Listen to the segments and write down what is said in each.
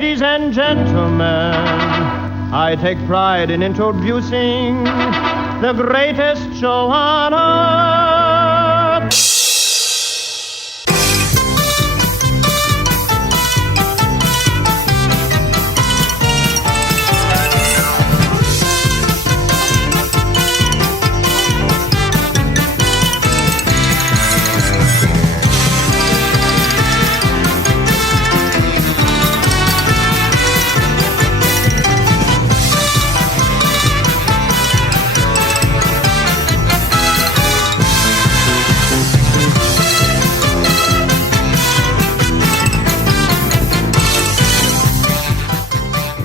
Ladies and gentlemen, I take pride in introducing the greatest show on earth.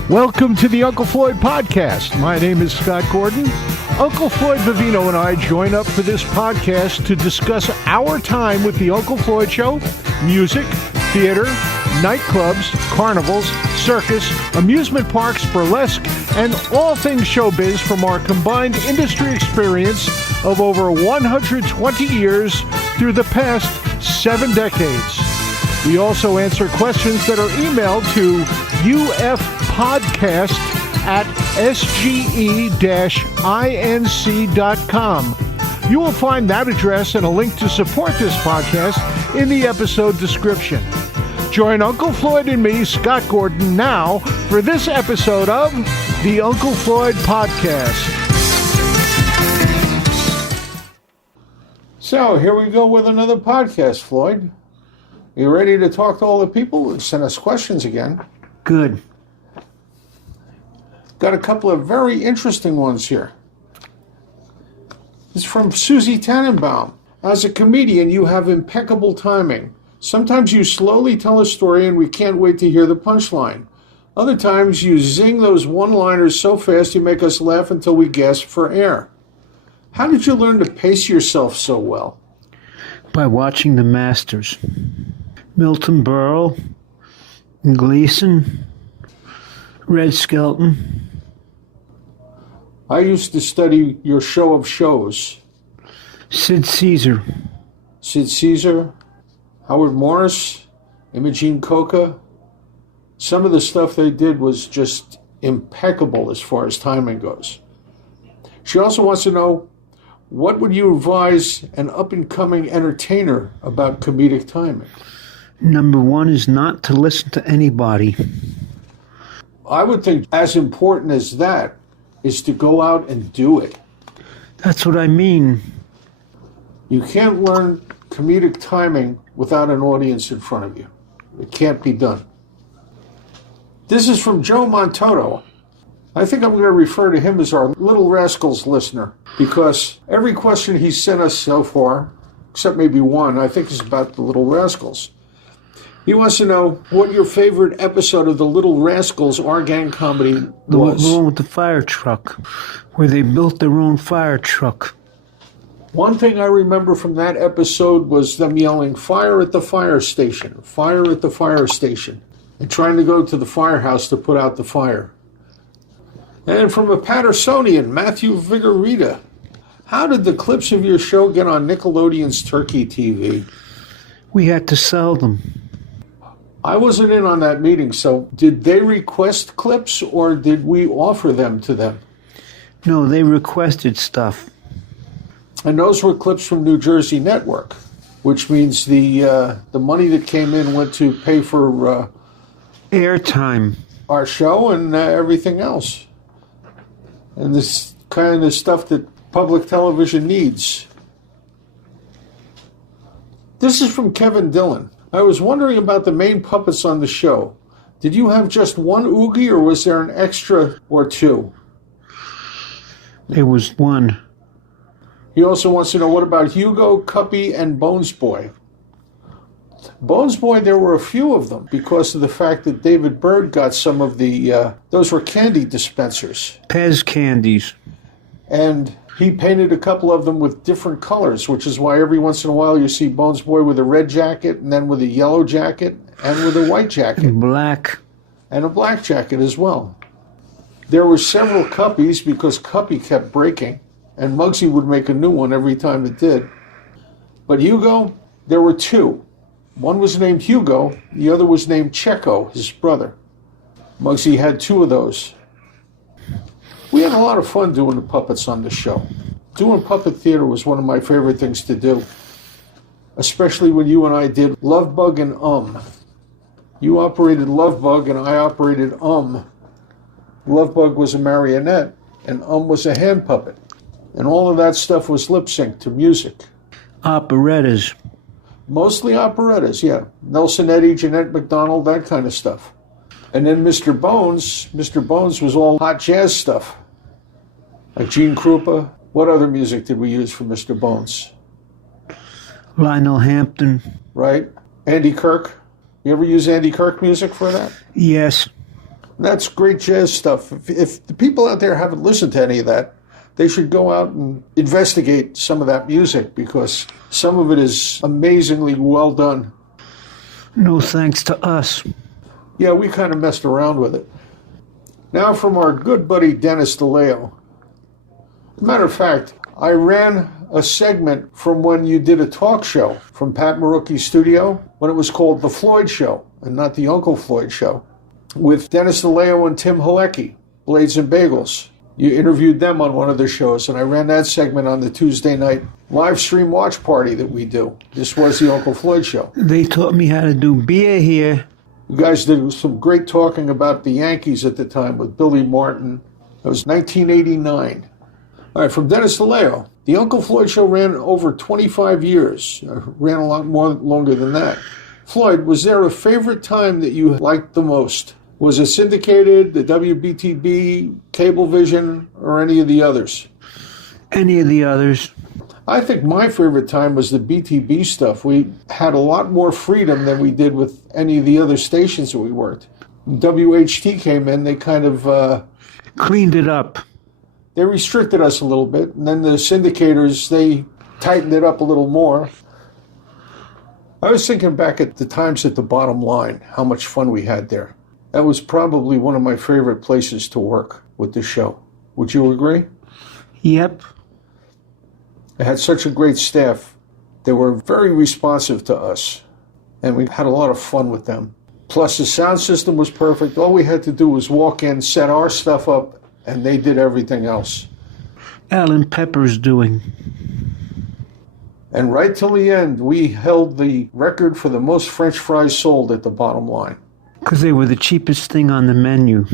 Welcome to the Uncle Floyd podcast. My name is Scott Gordon. Uncle Floyd Vivino and I join up for this podcast to discuss our time with the Uncle Floyd Show, music, theater, nightclubs, carnivals, circus, amusement parks, burlesque, and all things showbiz from our combined industry experience of over 120 years through the past 7 decades. We also answer questions that are emailed to ufpodcast@sge-inc.com. You will find that address and a link to support this podcast in the episode description. Join Uncle Floyd and me, Scott Gordon, now for this episode of the Uncle Floyd Podcast. So here we go with another podcast, Floyd. You ready to talk to all the people who sent us questions again? Good. Got a couple of very interesting ones here. This is from Susie Tannenbaum. As a comedian, you have impeccable timing. Sometimes you slowly tell a story and we can't wait to hear the punchline. Other times you zing those one-liners so fast you make us laugh until we gasp for air. How did you learn to pace yourself so well? By watching the masters. Milton Berle, Gleason, Red Skelton. I used to study your show of shows. Sid Caesar. Sid Caesar, Howard Morris, Imogene Coca. Some of the stuff they did was just impeccable as far as timing goes. She also wants to know, what would you advise an up-and-coming entertainer about comedic timing? Number one is not to listen to anybody. I would think as important as that is to go out and do it. That's what I mean. You can't learn comedic timing without an audience in front of you. It can't be done. This is from Joe Montoto. I think I'm going to refer to him as our Little Rascals listener, because every question he's sent us so far, except maybe one, I think is about the Little Rascals. He wants to know what your favorite episode of the Little Rascals Our-Gang comedy was. The one with the fire truck, where they built their own fire truck. One thing I remember from that episode was them yelling, "Fire at the fire station, fire at the fire station," and trying to go to the firehouse to put out the fire. And from a Pattersonian, Matthew Vigorita. How did the clips of your show get on Nickelodeon's Turkey TV? We had to sell them. I wasn't in on that meeting, so did they request clips or did we offer them to them? No, they requested stuff. And those were clips from New Jersey Network, which means the money that came in went to pay for airtime, our show and everything else. And this kind of stuff that public television needs. This is from Kevin Dillon. I was wondering about the main puppets on the show. Did you have just one Oogie or was there an extra or two? There was one. He also wants to know, what about Hugo, Cuppy, and Bones Boy? Bones Boy, there were a few of them because of the fact that David Byrd got some of the, those were candy dispensers. Pez candies. And he painted a couple of them with different colors, which is why every once in a while you see Bones Boy with a red jacket and then with a yellow jacket and with a white jacket. And black. And a black jacket as well. There were several Cuppies because Cuppy kept breaking, and Muggsy would make a new one every time it did. But Hugo, there were two. One was named Hugo, the other was named Checo, his brother. Muggsy had 2 of those. We had a lot of fun doing the puppets on the show. Doing puppet theater was one of my favorite things to do, especially when you and I did Love Bug and You operated Love Bug and I operated Love Bug was a marionette and was a hand puppet. And all of that stuff was lip synced to music. Operettas. Mostly operettas, yeah. Nelson Eddy, Jeanette MacDonald, that kind of stuff. And then Mr. Bones was all hot jazz stuff. Like Gene Krupa. What other music did we use for Mr. Bones? Lionel Hampton. Right. Andy Kirk. You ever use Andy Kirk music for that? Yes. That's great jazz stuff. If the people out there haven't listened to any of that, they should go out and investigate some of that music because some of it is amazingly well done. No thanks to us. Yeah, we kind of messed around with it. Now from our good buddy Dennis DeLeo. As a matter of fact, I ran a segment from when you did a talk show from Pat Marucchi's studio when it was called The Floyd Show and not the Uncle Floyd Show with Dennis DeLeo and Tim Halecki, Blades and Bagels. You interviewed them on one of their shows, and I ran that segment on the Tuesday night live stream watch party that we do. This was the Uncle Floyd Show. They taught me how to do beer here. You guys did some great talking about the Yankees at the time with Billy Martin. It was 1989. All right, from Dennis DeLeo. The Uncle Floyd Show ran over 25 years. Ran a lot more longer than that. Floyd, was there a favorite time that you liked the most? Was it syndicated, the WBTB, Cablevision, or any of the others? Any of the others. I think my favorite time was the BTB stuff. We had a lot more freedom than we did with any of the other stations that we worked. WHT came in, they kind of... cleaned it up. They restricted us a little bit, and then the syndicators, they tightened it up a little more. I was thinking back at the times at the Bottom Line, how much fun we had there. That was probably one of my favorite places to work with the show. Would you agree? Yep. I had such a great staff. They were very responsive to us, and we had a lot of fun with them. Plus, the sound system was perfect. All we had to do was walk in, set our stuff up, and they did everything else. Alan Pepper's doing. And right till the end, we held the record for the most French fries sold at the Bottom Line. Because they were the cheapest thing on the menu.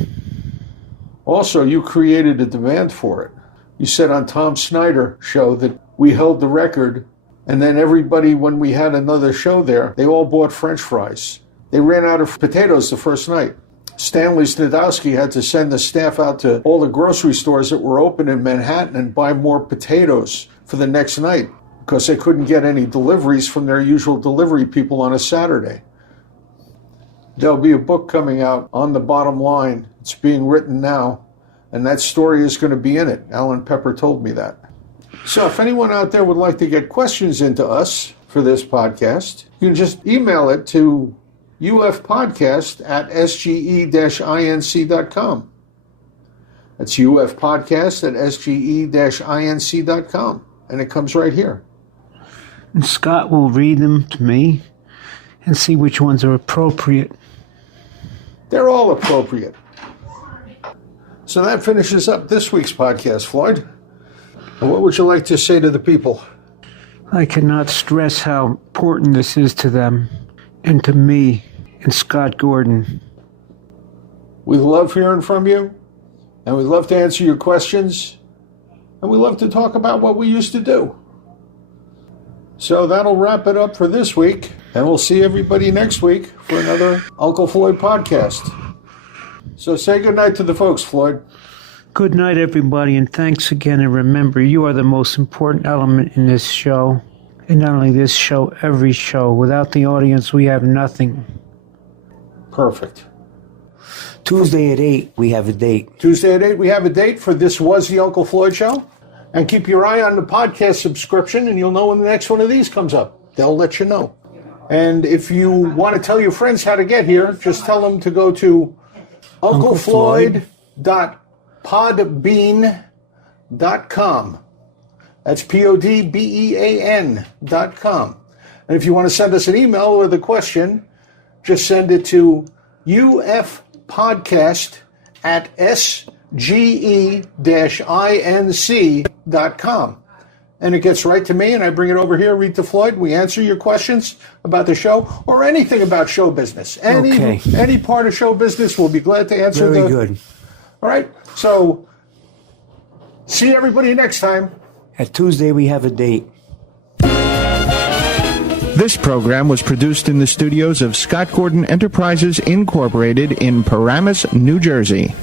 Also, you created a demand for it. You said on Tom Snyder show that we held the record, and then everybody, when we had another show there, they all bought French fries. They ran out of potatoes the first night. Stanley Snadowski had to send the staff out to all the grocery stores that were open in Manhattan and buy more potatoes for the next night because they couldn't get any deliveries from their usual delivery people on a Saturday. There'll be a book coming out on the Bottom Line. It's being written now, and that story is going to be in it. Alan Pepper told me that. So if anyone out there would like to get questions into us for this podcast, you can just email it to ufpodcast@sge-inc.com. That's ufpodcast@sge-inc.com, and it comes right here. And Scott will read them to me and see which ones are appropriate. They're all appropriate. So that finishes up this week's podcast, Floyd. And what would you like to say to the people? I cannot stress how important this is to them and to me and Scott Gordon. We love hearing from you, and we love to answer your questions, and we love to talk about what we used to do. So that'll wrap it up for this week, and we'll see everybody next week for another Uncle Floyd podcast. So say goodnight to the folks, Floyd. Good night, everybody, and thanks again. And remember, you are the most important element in this show. And not only this show, every show. Without the audience, we have nothing. Perfect. Tuesday at 8, we have a date. Tuesday at 8, we have a date for This Was the Uncle Floyd Show. And keep your eye on the podcast subscription, and you'll know when the next one of these comes up. They'll let you know. And if you want to tell your friends how to get here, just tell them to go to unclefloyd.podbean.com. That's podbean.com. And if you want to send us an email with a question, just send it to ufpodcast podcast at sge-inc.com. And it gets right to me, and I bring it over here, read to Floyd. We answer your questions about the show or anything about show business. Any part of show business, we'll be glad to answer. Very good. All right. So, see everybody next time. At Tuesday, we have a date. This program was produced in the studios of Scott Gordon Enterprises, Incorporated in Paramus, New Jersey.